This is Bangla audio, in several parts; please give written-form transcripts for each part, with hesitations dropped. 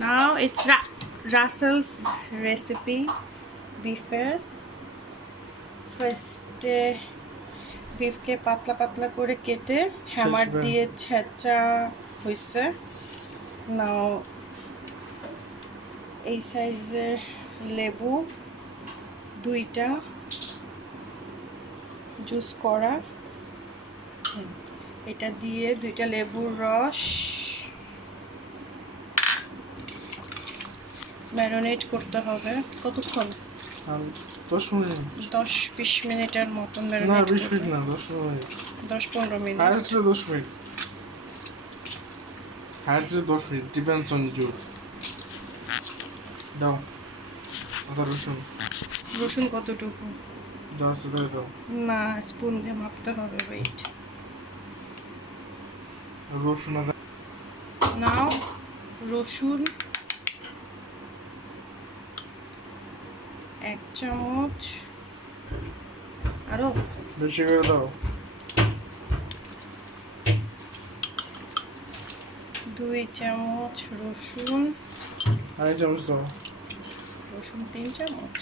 Now it's Russell's recipe beefের ফার্স্টে বিফকে পাতলা পাতলা করে কেটে হ্যামার দিয়ে ছেঁচা হয়েছে। নাও এই সাইজের লেবু দুইটা জুস করা, এটা দিয়ে দুইটা লেবুর রস ম্যারিনেট করতে হবে। কতক্ষণ? 10-20 মিনিটের মতন ম্যারিনেট করতে। 20 মিনিট না, 10-15 minute. Highest 10 minute. Highest 10 minute, depends on you. দাও আদা রসুন। রসুন কতটুকু? দাও সেটাই দাও। না, স্পুন দিয়ে মাপতে হবে। ওয়েট। রসুন আদা নাও রসুন 1 চামচ, আরো বেশি করে দাও। 2 চামচ রসুন, 2 চামচ দাও। রসুন 3 চামচ,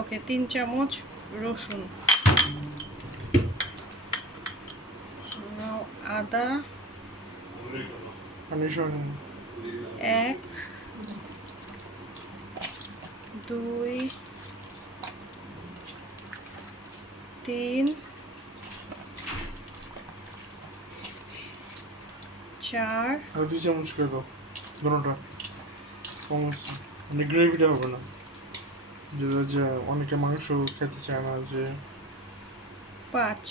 ওকে 3 চামচ রসুন। নাও আদা আমি শুনি 1 2 3 4 আর 2 চামচ করে দাও। দুটোটা কম আছে, মানে গ্রেভিটা হবে না, যেটা যে অনেকে মাংস খেতে চায় না, যে 5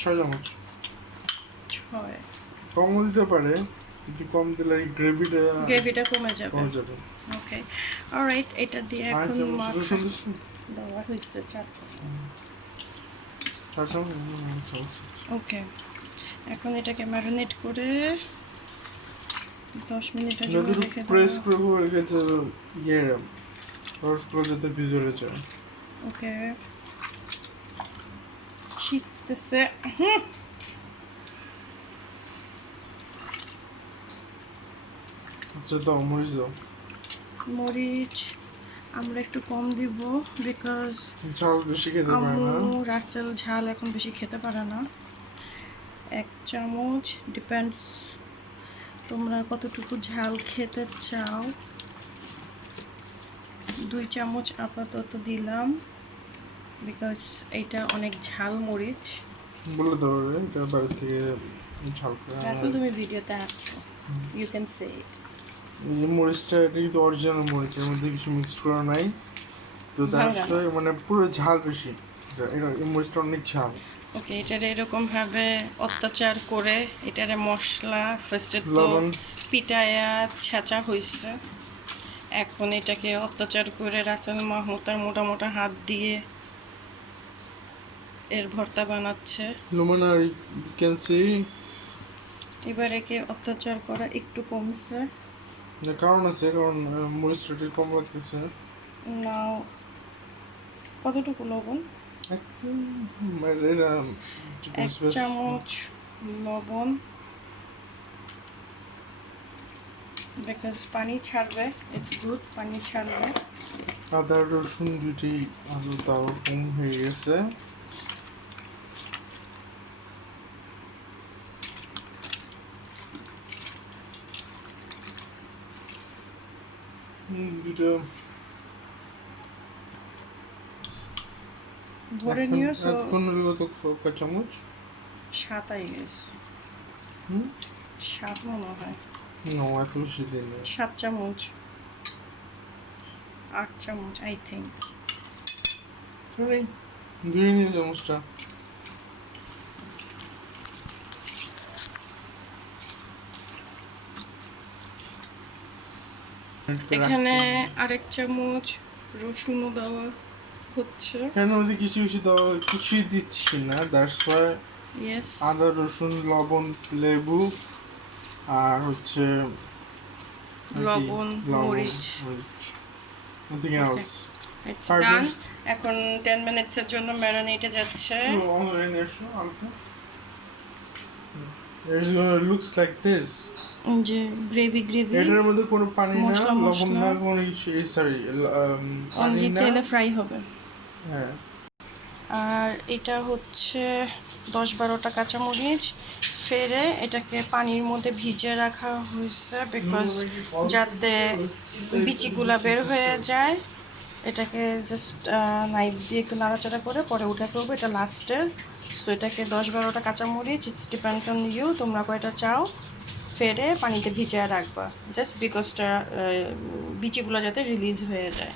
6 চামচ 6 কমও দিতে পারে, কিন্তু কম দিলে গ্রেভিটা কমে যাবে। কমে যাবে। ওকে, অলরাইট, এটা দিয়ে এখন রসুন দিচ্ছি। দেওয়া হয়েছে 4 চামচ। ওকে, এখন এটাকে ম্যারিনেট করে 10 মিনিটের জন্য যদি রেখে প্রেস দেবো। করবো রেখেছে ইয়ে রসগুলো যাতে ভিতরে যায়। ওকে, ছিটতেছে। আচ্ছা দাও, মরিচ দাও। মরিচ আমরা একটু কম দিব, বিকজ ঝাল বেশি খেতে পারে না। রাসেল ঝাল এখন বেশি খেতে পারে না। 1 চামচ, ডিপেন্ডস তোমরা কতটুকু ঝাল খেতে চাও। 2 চামচ আপাতত দিলাম, বিকজ এইটা অনেক ঝাল মরিচ। বলে দাও রে, এটা বাড়ি থেকে ঝাল করে রাসেল তুমি ভিডিওতে আসছো, ইউ ক্যান সে ইট। এই মরিচটা, এটা কিন্তু অরিজিনাল মরিচ, এর মধ্যে কিছু মিক্সড করা নাই, তো দ্যাটস মানে পুরো ঝাল বেশি। এটা এই মরিচটা অনেক ঝাল। ওকে, এটারে এরকমভাবে অত্যাচার করে এটারে মশলা ফার্স্টে তো লবণ পিটায়া ছেঁচা হয়েছে, এখন এটাকে অত্যাচার করে রাসেল মাহমুদ তার মোটা মোটা হাত দিয়ে এর ভর্তা বানাচ্ছে। লবণ আর ক্যান সি। এবার একে অত্যাচার করা একটু কমছে। কারণ আছে, কারণ মরিচটা একটু কম লাগতেছে। নাও কতটুকু লবণ? 1 চামচ লবণ, বিকজ পানি ছাড়বে, ইটস গুড, পানি ছাড়বে। আদা রসুন দুটি আলু দাও, কম হয়ে গেছে। দুটো ভরে নিও। সো এখন হলো তো কয় চামচ? 7 আই গেস, 7 মনে হয়। না, এত বেশি দিন না। 7 চামচ, 8 চামচ আই থিঙ্ক। সরি, ধুয়ে নিয়ে চামচটা। এখানে 1 চামচ রসুনও দেওয়া হচ্ছে। কেন ওদের কিছু কিছু দাও, কিছুই দিচ্ছি না, দ্যাটস ওয়াই। ইয়েস, আদা রসুন লবণ লেবু আর হচ্ছে লবণ মরিচ। nothing else. ইটস ডান। এখন 10 মিনিটসের জন্য ম্যারিনেটে যাচ্ছে। It's gonna looks like this. যে গ্রেভি এটার মধ্যে কোনো পানি না, মশলা লবণ মশলা। না, কোনো কিছু, সরি পানি অনলি না। তেলে ফ্রাই হবে। হ্যাঁ, আর এটা হচ্ছে 10-12টা কাঁচামরিচ ফেরে এটাকে পানির মধ্যে ভিজিয়ে রাখা হয়েছে, বিকজ যাতে বিচিগুলা বের হয়ে যায়। এটাকে জাস্ট নাইফ দিয়ে একটু নাড়াচাড়া করে পরে উঠে ফেলবো, এটা লাস্টের। সো এটাকে 10-12টা কাঁচামরিচ, ইটস ডিপেন্ডস অন ইউ, তোমরা কয়টা চাও, ফেরে পানিতে ভিজিয়ে রাখবা, জাস্ট বিকজটা বিচিগুলো যাতে রিলিজ হয়ে যায়।